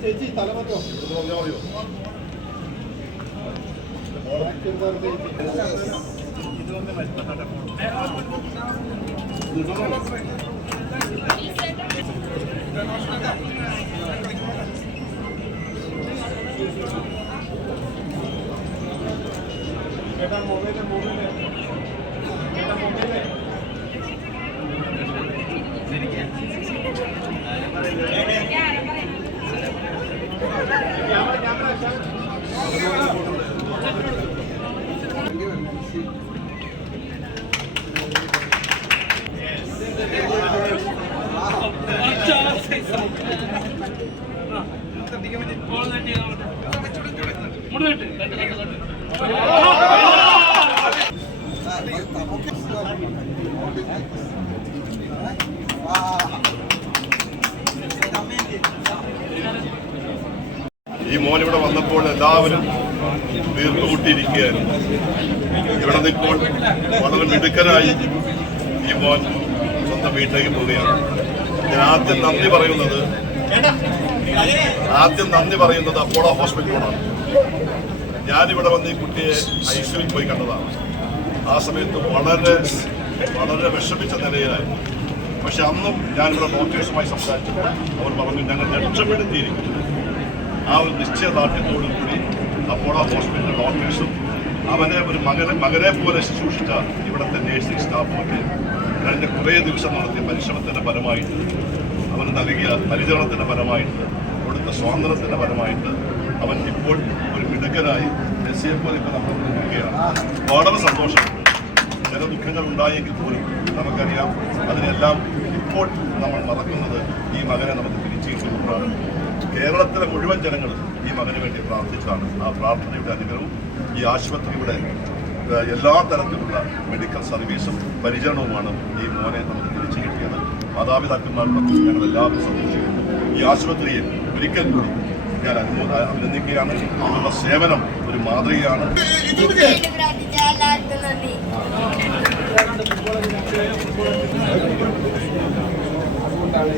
ചേച്ചി തലമറ്റോ ചേട്ടാ മൊബൈല് ഈ മോൻ ഇവിടെ വന്നപ്പോൾ എല്ലാവരും വീർത്തുകൂട്ടിയിരിക്കുകയായിരുന്നു. ഇവിടെ നിൽപ്പോൾ വളരെ മിടുക്കനായി ഈ മോൻ സ്വന്തം വീട്ടിലേക്ക് പോവുകയാണ്. ഞാൻ ആദ്യം നന്ദി പറയുന്നത് അപ്പോളോ ഹോസ്പിറ്റലോടാണ്. ഞാനിവിടെ വന്ന് ഈ കുട്ടിയെ ഐസിയുവിൽ പോയി കണ്ടതാണ്. ആ സമയത്ത് വളരെ വളരെ വിഷമിച്ച നിലയിലായിരുന്നു. പക്ഷെ അന്നും ഞാനിവിടെ ഡോക്ടേഴ്സുമായി സംസാരിച്ചപ്പോൾ അവർ പറഞ്ഞു ഞങ്ങൾ രക്ഷപ്പെടുത്തിയിരിക്കുന്നു. ആ ഒരു നിശ്ചയദാർഢ്യത്തോടു കൂടി അപ്പോളോ ഹോസ്പിറ്റൽ ഡോക്ടേഴ്സും അവനെ ഒരു മകനെ പോലെ ശുശ്രൂഷിച്ച ഇവിടുത്തെ നേഴ്സിംഗ് സ്റ്റാഫുമൊക്കെ കഴിഞ്ഞ കുറേ ദിവസം നടത്തിയ പരിശ്രമത്തിൻ്റെ ഫലമായിട്ട് അവൻ നൽകിയ പരിചരണത്തിൻ്റെ ഫലമായിട്ട് കൊടുത്ത സ്വാതന്ത്ര്യത്തിൻ്റെ ഫലമായിട്ട് അവൻ ഇപ്പോൾ ഒരു മിടുക്കനായി മെസ്സിയെ പോലെ ഇപ്പോൾ നമ്മൾ നിൽക്കുകയാണ്. വളരെ സന്തോഷമുണ്ട്. ചില ദുഃഖങ്ങൾ ഉണ്ടായെങ്കിൽ പോലും നമുക്കറിയാം അതിനെല്ലാം ഇപ്പോൾ നമ്മൾ മറക്കുന്നത് ഈ മകനെ നമുക്ക് തിരിച്ചു കിട്ടുമ്പോഴാണ്. കേരളത്തിലെ മുഴുവൻ ജനങ്ങളും ഈ മകന് വേണ്ടി പ്രാർത്ഥിച്ചതാണ്. ആ പ്രാർത്ഥനയുടെ അനുഗ്രഹവും ഈ ആശുപത്രിയുടെ എല്ലാ തരത്തിലുള്ള മെഡിക്കൽ സർവീസും പരിചരണവുമാണ് ഈ മോനെ നമുക്ക് തിരിച്ചു കിട്ടിയത്. മാതാപിതാക്കന്മാരോടൊപ്പം ഞങ്ങൾ എല്ലാവരും സന്തോഷിക്കുന്നു. ഈ ആശുപത്രിയെ ഒരിക്കൽ കൂടി ഞാൻ അഭിനന്ദിക്കുകയാണ്. അവരുടെ സേവനം ഒരു മാതൃകയാണ്. അതുകൊണ്ടാണ്